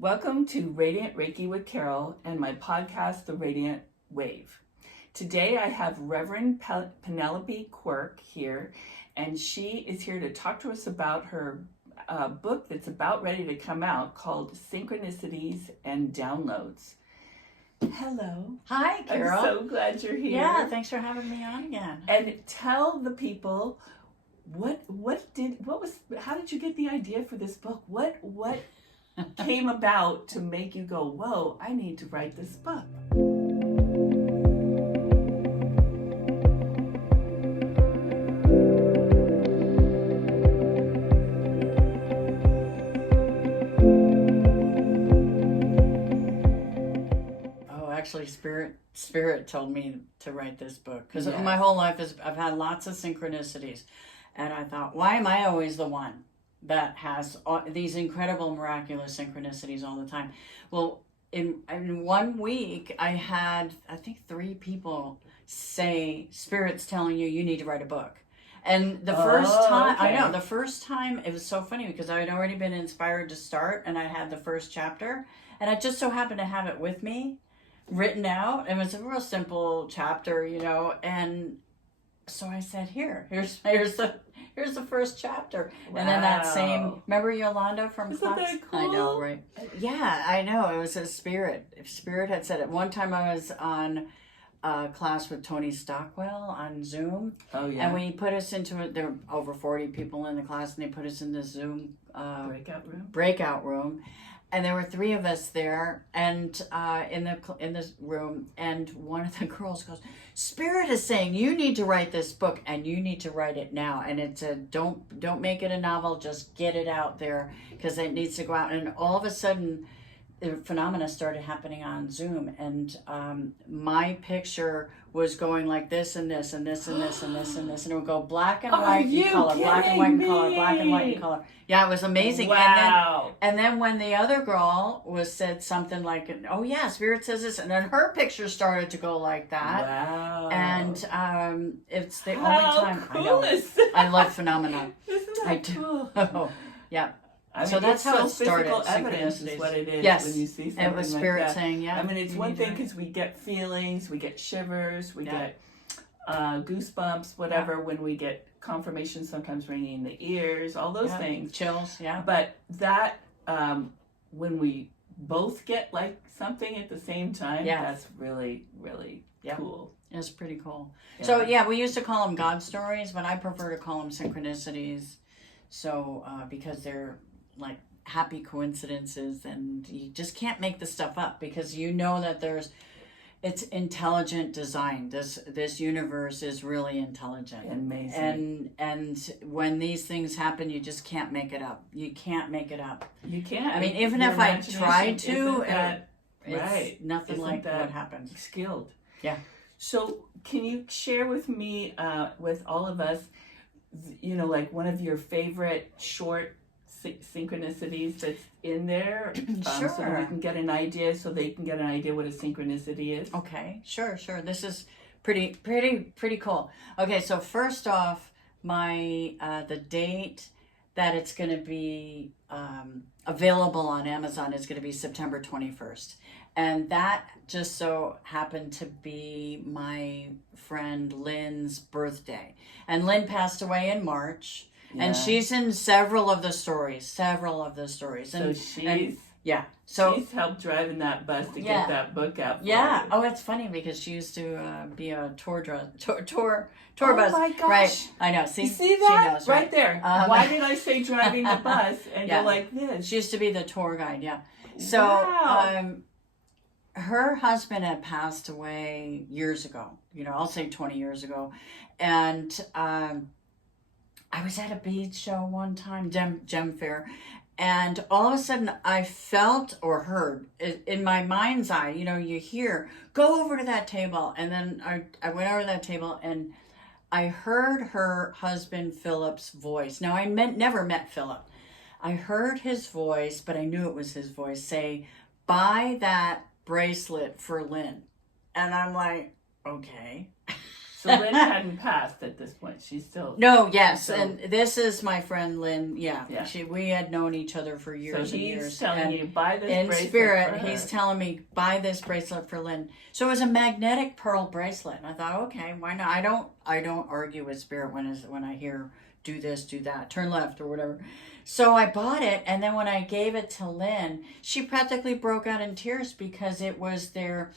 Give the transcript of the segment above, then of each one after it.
Welcome to Radiant Reiki with Carol and my podcast, The Radiant Wave. Today I have Reverend Penelope Quirk here, and she is here to talk to us about her book that's about ready to come out called Synchronicities and Downloads. Hello. Hi, Carol. I'm so glad you're here. Yeah, thanks for having me on again. And tell the people how did you get the idea for this book? What came about to make you go, whoa, I need to write this book? Oh, actually, Spirit told me to write this book because Yes. my whole life I've had lots of synchronicities, and I thought, why am I always the one that has these incredible, miraculous synchronicities all the time? Well, in 1 week, I had, I think, 3 people say, Spirit's telling you need to write a book. And the first time, okay. I know, the first time, it was so funny because I had already been inspired to start, and I had the first chapter, and I just so happened to have it with me, written out. It was a real simple chapter, and so I said, here's the first chapter. Wow. And then that same, remember Yolanda from Isn't class? that cool? I know, right? Yeah, I know. It was a Spirit. If Spirit had said it. One time I was on a class with Tony Stockwell on Zoom. Oh, yeah. And we put us into it. There were over 40 people in the class, and they put us in the Zoom breakout room. And there were 3 of us there, and in this room, and one of the girls goes, Spirit is saying you need to write this book, and you need to write it now. And it's don't make it a novel, just get it out there because it needs to go out. And all of a sudden, the phenomena started happening on Zoom, and my picture was going like this and this and this and this and this and this, and it would go black and white in color, black and white in color, black and white in color. Yeah, it was amazing. Wow. And then when the other girl said something like, "Oh yeah, Spirit says this," and then her picture started to go like that. Wow. And it's the How only time cool I know. is that? I love phenomena. Isn't that I do. cool? Oh, yeah. I mean, So that's how it started, Physical evidence is synchronicities. what it is Yes. when you see something It was like Spirit that. saying, yeah. I mean, it's you one need to thing write. because we get feelings, we get shivers, we Yeah. get goosebumps, whatever, when we get confirmation, sometimes ringing in the ears, all those things. Chills, yeah. But that, when we both get like something at the same time, Yeah. that's really, really cool. It's pretty cool. Yeah. So, yeah, we used to call them God stories, but I prefer to call them synchronicities. So, because they're like happy coincidences, and you just can't make the stuff up because you know that it's intelligent design. This universe is really intelligent. Amazing. And when these things happen, you just can't make it up. You can't make it up. You can't. I mean, even Your if I imagination tried to, it's it's nothing isn't like that what happens. skilled. Yeah. So can you share with me, with all of us, like one of your favorite short synchronicities that's in there? Sure. So that we can get an idea, so they can get an idea what a synchronicity is. Okay, sure. This is pretty cool. Okay, so first off, my the date that it's going to be available on Amazon is going to be September 21st. And that just so happened to be my friend Lynn's birthday. And Lynn passed away in March. Yeah. And she's in several of the stories. So she's helped driving that bus to get that book out for Yeah. you. Oh, it's funny because she used to be a tour bus. Oh my gosh. Right. I know. See You see She that? knows, right there. Why did I say driving the bus and Yeah. go like this? She used to be the tour guide. Yeah. So, Wow. her husband had passed away years ago. I'll say 20 years ago, and I was at a beach show one time, Gem Fair, and all of a sudden I felt or heard in my mind's eye, you hear, go over to that table. And then I went over to that table and I heard her husband Philip's voice. Now, I never met Philip. I heard his voice, but I knew it was his voice, say, buy that bracelet for Lynn. And I'm like, okay. So Lynn hadn't passed at this point. She's still... No, yes. And this is my friend Lynn. Yeah. We had known each other for years and years. So he's telling you, buy this in bracelet spirit, for her. he's telling me, buy this bracelet for Lynn. So it was a magnetic pearl bracelet. And I thought, okay, why not? I don't argue with spirit when I hear do this, do that, turn left or whatever. So I bought it, and then when I gave it to Lynn, she practically broke out in tears because it was their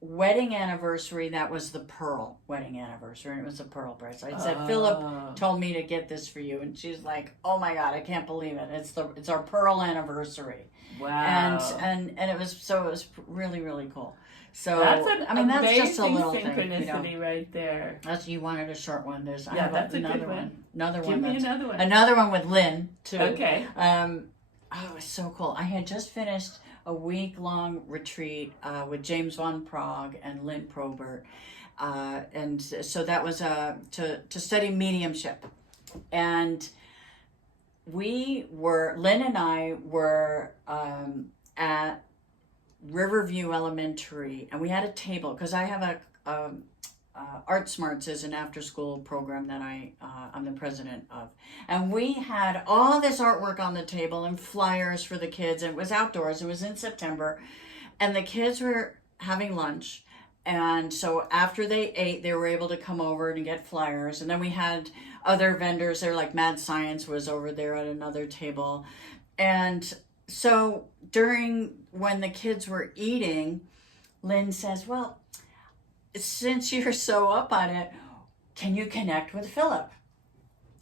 wedding anniversary. That was the pearl wedding anniversary, and it was a pearl bracelet. I said, Philip told me to get this for you, and she's like, oh my God, I can't believe it. It's our pearl anniversary. Wow. And it was really, really cool. So that's that's just a little synchronicity thing, right there. That's, you wanted a short one. That's a another good one. Another Give one. me another one. Another one with Lynn too. Okay. It was so cool. I had just finished a week-long retreat with James Van Prague and Lynn Probert, and so that was to study mediumship, and Lynn and I were at Riverview Elementary, and we had a table because I have Art Smarts is an after-school program that I'm the president of, and we had all this artwork on the table and flyers for the kids. And it was outdoors. It was in September, and the kids were having lunch, and so after they ate, they were able to come over and get flyers. And then we had other vendors there, like Mad Science was over there at another table, and so when the kids were eating, Lynn says, well, since you're so up on it, can you connect with Philip?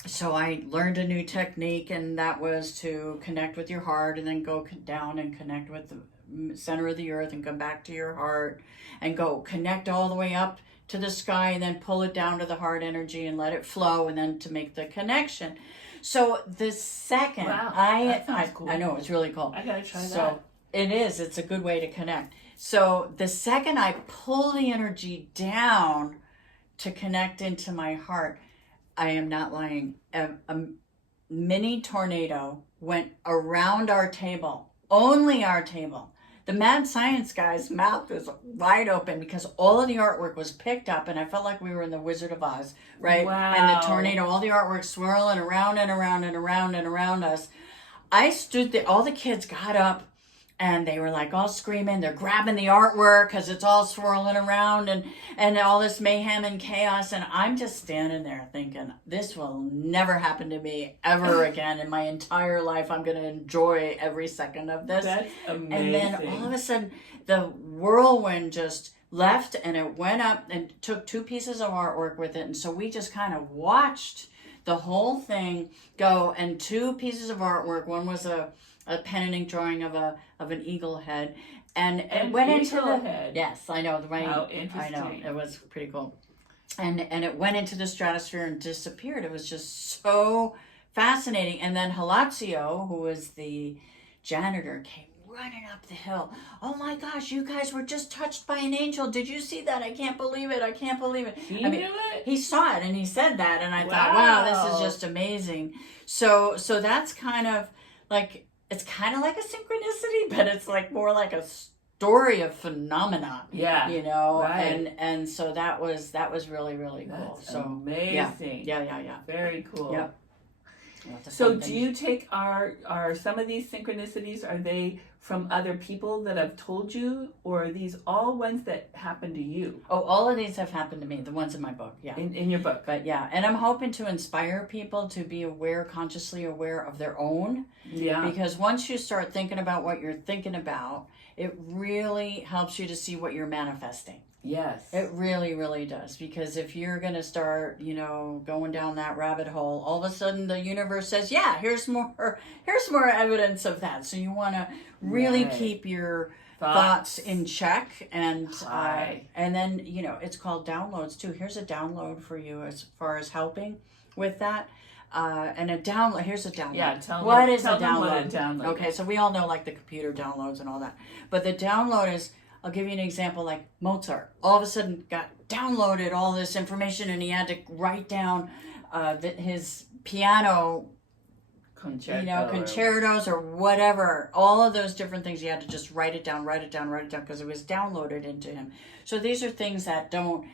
So I learned a new technique, and that was to connect with your heart and then go down and connect with the center of the earth and come back to your heart and go connect all the way up to the sky and then pull it down to the heart energy and let it flow, and then to make the connection. So the second that sounds cool. I know, it's really cool. I gotta try that. So it is. It's a good way to connect. So the second I pull the energy down to connect into my heart, I am not lying, a mini tornado went around our table, only our table. The Mad Science guy's mouth was wide open because all of the artwork was picked up, and I felt like we were in the Wizard of Oz, right? Wow. And the tornado, all the artwork swirling around and around and around and around us. I stood there, all the kids got up, and they were like all screaming. They're grabbing the artwork because it's all swirling around and all this mayhem and chaos. And I'm just standing there thinking, this will never happen to me ever again in my entire life. I'm going to enjoy every second of this. That's amazing. And then all of a sudden, the whirlwind just left, and it went up and took 2 pieces of artwork with it. And so we just kind of watched the whole thing go, and 2 pieces of artwork. One was a pen and ink drawing of an eagle head, and it went into the head. Yes, I know. How interesting. I know, it was pretty cool, and it went into the stratosphere and disappeared. It was just so fascinating. And then Halazio, who was the janitor, came running up the hill. Oh my gosh, you guys were just touched by an angel. Did you see that? I can't believe it. I can't believe it. He knew it? He saw it, and he said that, and I thought, wow, this is just amazing. So that's kind of like, it's kind of like a synchronicity, but it's like more like a story of phenomena. Yeah. You know, right. and so that was really, really cool. That's so amazing. Yeah. Very cool. Yeah. So do you take are some of these synchronicities, are they from other people that have told you, or are these all ones that happen to you? Oh, all of these have happened to me, the ones in my book, yeah. In your book. But yeah, and I'm hoping to inspire people to be aware, consciously aware of their own. Yeah. Because once you start thinking about what you're thinking about, it really helps you to see what you're manifesting. Yes. It really, really does. Because if you're going to start, going down that rabbit hole, all of a sudden the universe says, yeah, here's more evidence of that. So you want to really keep your thoughts in check. And then, it's called downloads too. Here's a download for you as far as helping with that. And here's a download. Yeah, tell them what a download. Okay, so we all know like the computer downloads and all that. But the download is, I'll give you an example, like Mozart. All of a sudden got downloaded all this information, and he had to write down his piano concertos or whatever. All of those different things. You had to just write it down, because it was downloaded into him. So these are things that don't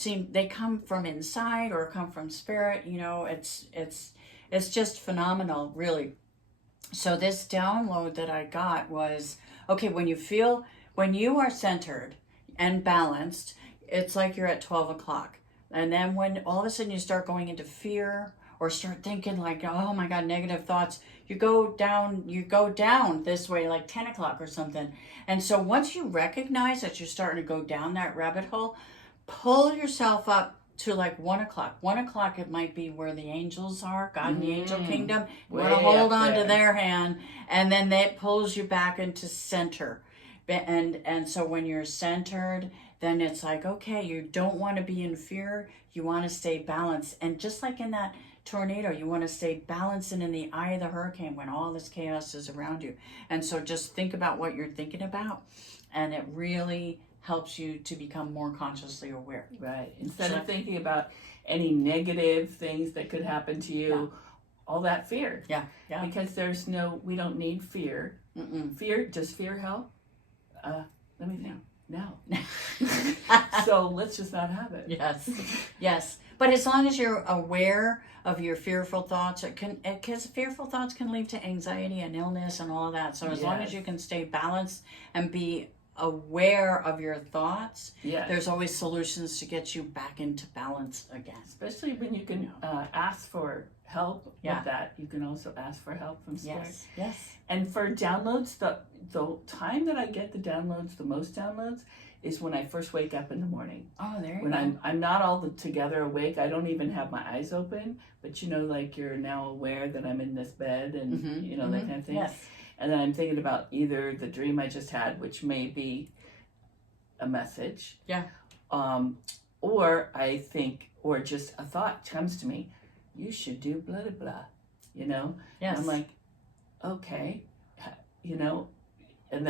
seem, they come from inside or come from spirit. It's just phenomenal, really. So this download that I got was, okay, when you are centered and balanced, it's like you're at 12 o'clock. And then when all of a sudden you start going into fear or start thinking like, oh my God, negative thoughts, you go down this way like 10 o'clock or something. And so once you recognize that you're starting to go down that rabbit hole, pull yourself up to like 1 o'clock. 1 o'clock, it might be where the angels are, God and the angel kingdom. You want to hold on to their hand, and then that pulls you back into center. And so when you're centered, then it's like, okay, you don't want to be in fear. You want to stay balanced. And just like in that tornado, you want to stay balanced and in the eye of the hurricane when all this chaos is around you. And so just think about what you're thinking about, and it really helps you to become more consciously aware. Right. Instead of thinking about any negative things that could happen to you, all that fear. Yeah. Because we don't need fear. Fear, does fear help? Let me think. No. So let's just not have it. Yes. But as long as you're aware of your fearful thoughts, because fearful thoughts can lead to anxiety and illness and all of that. So as long as you can stay balanced and be aware of your thoughts, there's always solutions to get you back into balance again. Especially when you can ask for help with that. You can also ask for help from spirit. Yes. And for downloads, the time that I get the downloads, the most downloads, is when I first wake up in the morning. Oh, there you when go. I'm not all together awake. I don't even have my eyes open, but like you're now aware that I'm in this bed and that kind of thing. Yes. And then I'm thinking about either the dream I just had, which may be a message. Yeah. Or just a thought comes to me. You should do blah, blah, blah. Yes. And I'm like, okay, and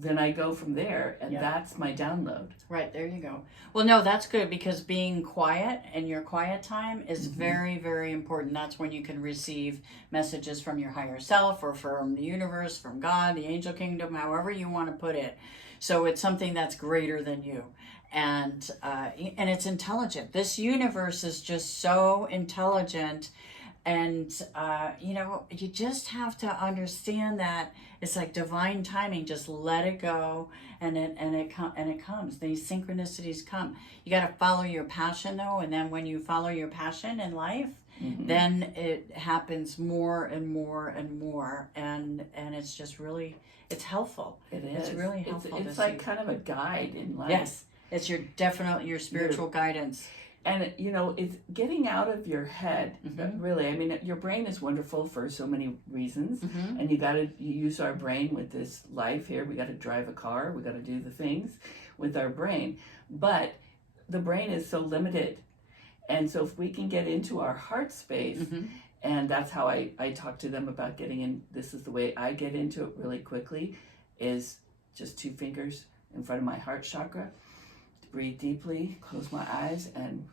then I go from there, and that's my download. Right, there you go. Well, no, that's good, because being quiet and your quiet time is very, very important. That's when you can receive messages from your higher self or from the universe, from God, the angel kingdom, however you want to put it. So it's something that's greater than you. And it's intelligent. This universe is just so intelligent. And, you just have to understand that it's like divine timing. Just let it go, and it comes. These synchronicities come. You got to follow your passion, though. And then when you follow your passion in life, then it happens more and more and more. And it's just really, it's helpful. It is. It's really helpful. It's like kind of a guide in life. Yes. It's your spiritual guidance. And, it's getting out of your head, really. I mean, your brain is wonderful for so many reasons. And you use our brain with this life here. We got to drive a car. We got to do the things with our brain. But the brain is so limited. And so if we can get into our heart space, and that's how I talk to them about getting in. This is the way I get into it really quickly, is just 2 fingers in front of my heart chakra. Breathe deeply, close my eyes, and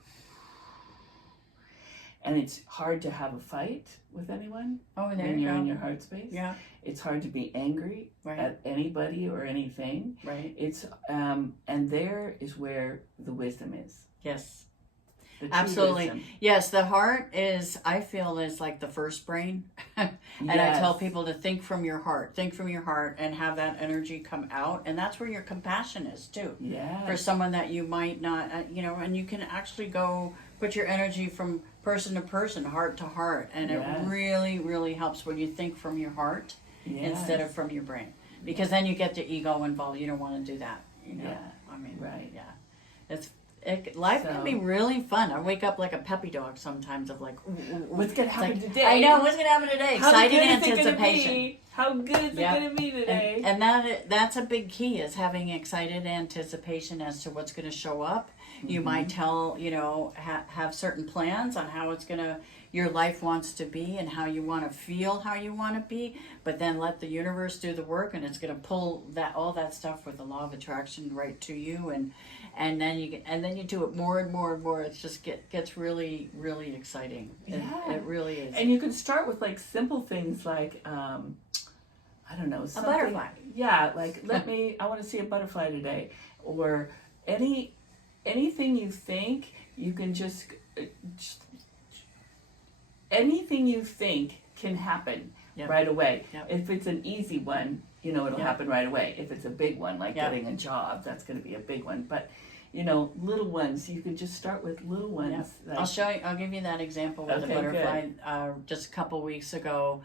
it's hard to have a fight with anyone when you're in your heart space. Yeah. It's hard to be angry at anybody or anything. Right. It's and there is where the wisdom is. Yes. Absolutely. Wisdom. Yes, the heart I feel is like the first brain. And I tell people to think from your heart and have that energy come out. And that's where your compassion is too. Yeah. For someone that you might not, and you can actually go put your energy from person to person, heart to heart. And it really, really helps when you think from your heart instead of from your brain. Because then you get the ego involved. You don't want to do that. Yeah. I mean, right. Yeah. Life can be really fun. I wake up like a puppy dog sometimes of like, what's going to happen today? I know, what's going to happen today? Exciting anticipation. How good is it going to be today? And that's a big key, is having excited anticipation as to what's going to show up. You might have certain plans on how it's going to, your life wants to be and how you want to feel, how you want to be, but then let the universe do the work, and it's going to pull all that stuff with the law of attraction right to you, and then you do it more and more and more. It just gets really, really exciting. It really is. And you can start with like simple things like I don't know, something, a butterfly. Yeah, like I want to see a butterfly today, or anything you think. You can just anything you think can happen right away. Yep. If it's an easy one, it'll happen right away. If it's a big one, like getting a job, that's going to be a big one. But little ones, you can just start with little ones. Like, I'll give you that example with the butterfly. Just a couple weeks ago,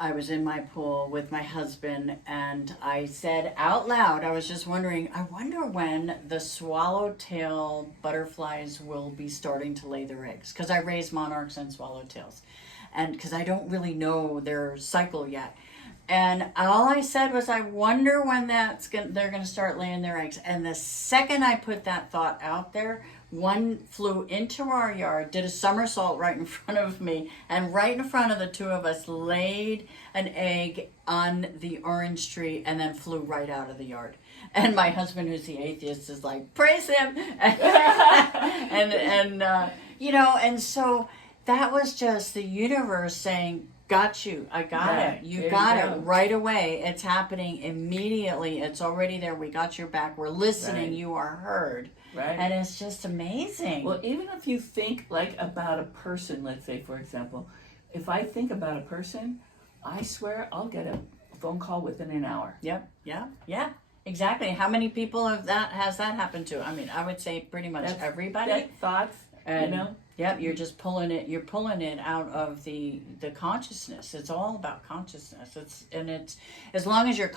I was in my pool with my husband, and I said out loud, I was just wondering, I wonder when the swallowtail butterflies will be starting to lay their eggs, because I raise monarchs and swallowtails, and because I don't really know their cycle yet. And all I said was, I wonder when they're going to start laying their eggs. And the second I put that thought out there, one flew into our yard, did a somersault right in front of me, and right in front of the two of us laid an egg on the orange tree and then flew right out of the yard. And my husband, who's the atheist, is like, praise him. And so that was just the universe saying, got you. I got it. You got it right away. It's happening immediately. It's already there. We got your back. We're listening. Right. You are heard. Right. And it's just amazing. Well, even if you think like about a person, let's say, for example, if I think about a person, I swear I'll get a phone call within an hour. Yep. Yeah. Exactly. How many people has that happened to? I mean, I would say pretty much everybody. Thoughts, and, Yep, you're just pulling it out of the consciousness. It's all about consciousness. It's as long as you're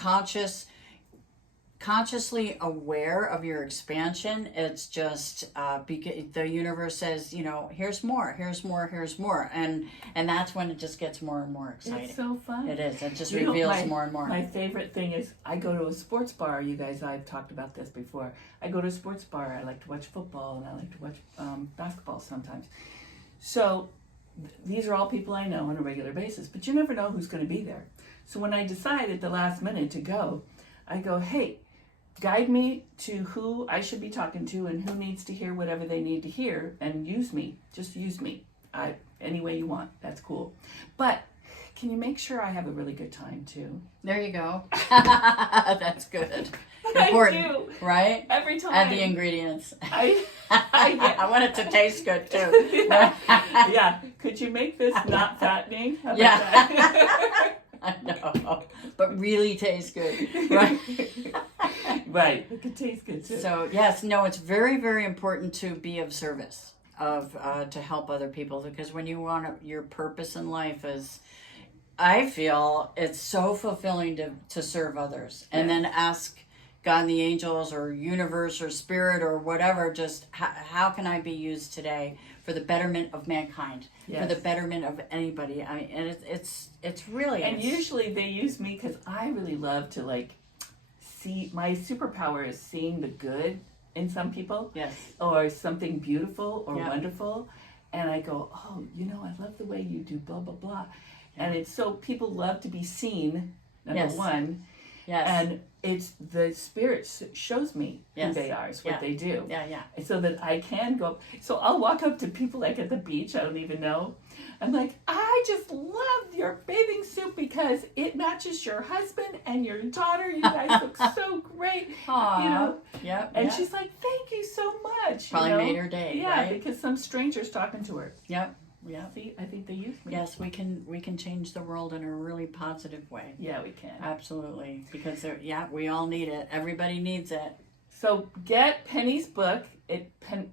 consciously aware of your expansion, it's just the universe says, here's more, and that's when it just gets more and more exciting. It's so fun. It is. It just reveals more and more. My favorite thing is I go to a sports bar. You guys, I've talked about this before. I go to a sports bar. I like to watch football, and I like to watch basketball sometimes. So these are all people I know on a regular basis, but you never know who's going to be there. So when I decide at the last minute to go, I go, hey, guide me to who I should be talking to and who needs to hear whatever they need to hear, and use me. Just use me. Any way you want. That's cool. But can you make sure I have a really good time too? There you go. That's good. Important, I do. Right? Every time. Add the ingredients. I want it to taste good too. Yeah. Could you make this not fattening? How about that? I know, but really tastes good, right? Right, it could taste good too. So yes, no, it's very, very important to be of service, to help other people, because when you want your purpose in life is, I feel it's so fulfilling to serve others, and then ask God and the angels or universe or spirit or whatever, just how can I be used today for the betterment of mankind, for the betterment of anybody. I mean, and it's really. And usually they use me because I really love to see. My superpower is seeing the good in some people. Yes. Or something beautiful or wonderful, and I go, oh, I love the way you do blah blah blah, and it's so people love to be seen. Number one. Yes. And it's the spirit shows me who they are, is what they do. Yeah. So that I can go. So I'll walk up to people like at the beach, I don't even know. I'm like, I just love your bathing suit because it matches your husband and your daughter. You guys look so great. Aww. And she's like, thank you so much. Probably made her day. Yeah, right? because some stranger's talking to her. Yep. Yeah, see, I think they use me. Yes, we can change the world in a really positive way. Yeah, we can. Absolutely, because we all need it. Everybody needs it. So get Penny's book.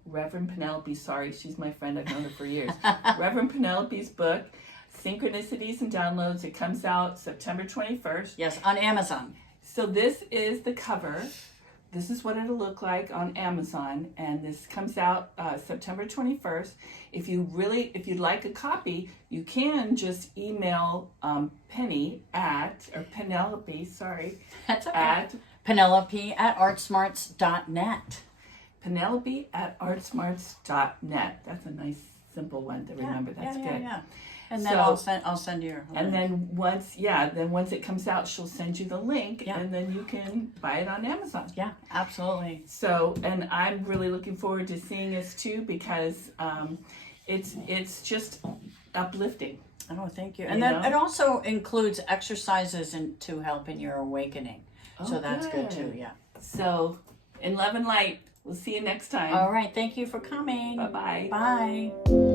Reverend Penelope. Sorry, she's my friend. I've known her for years. Reverend Penelope's book, Synchronicities and Downloads. It comes out September 21st. Yes, on Amazon. So this is the cover. This is what it'll look like on Amazon, and this comes out September 21st. If you'd like a copy, you can just email Penelope, sorry. That's okay. Penelope@artsmarts.net. Penelope@artsmarts.net. That's a nice simple one to remember. That's good. Yeah. And then So, I'll send you. And then once it comes out, she'll send you the link, and then you can buy it on Amazon. Yeah, absolutely. So, and I'm really looking forward to seeing this too, because it's just uplifting. Oh, thank you. And then it also includes exercises to help in your awakening. So that's good too. Yeah. So, in love and light, we'll see you next time. All right. Thank you for coming. Bye-bye. Bye.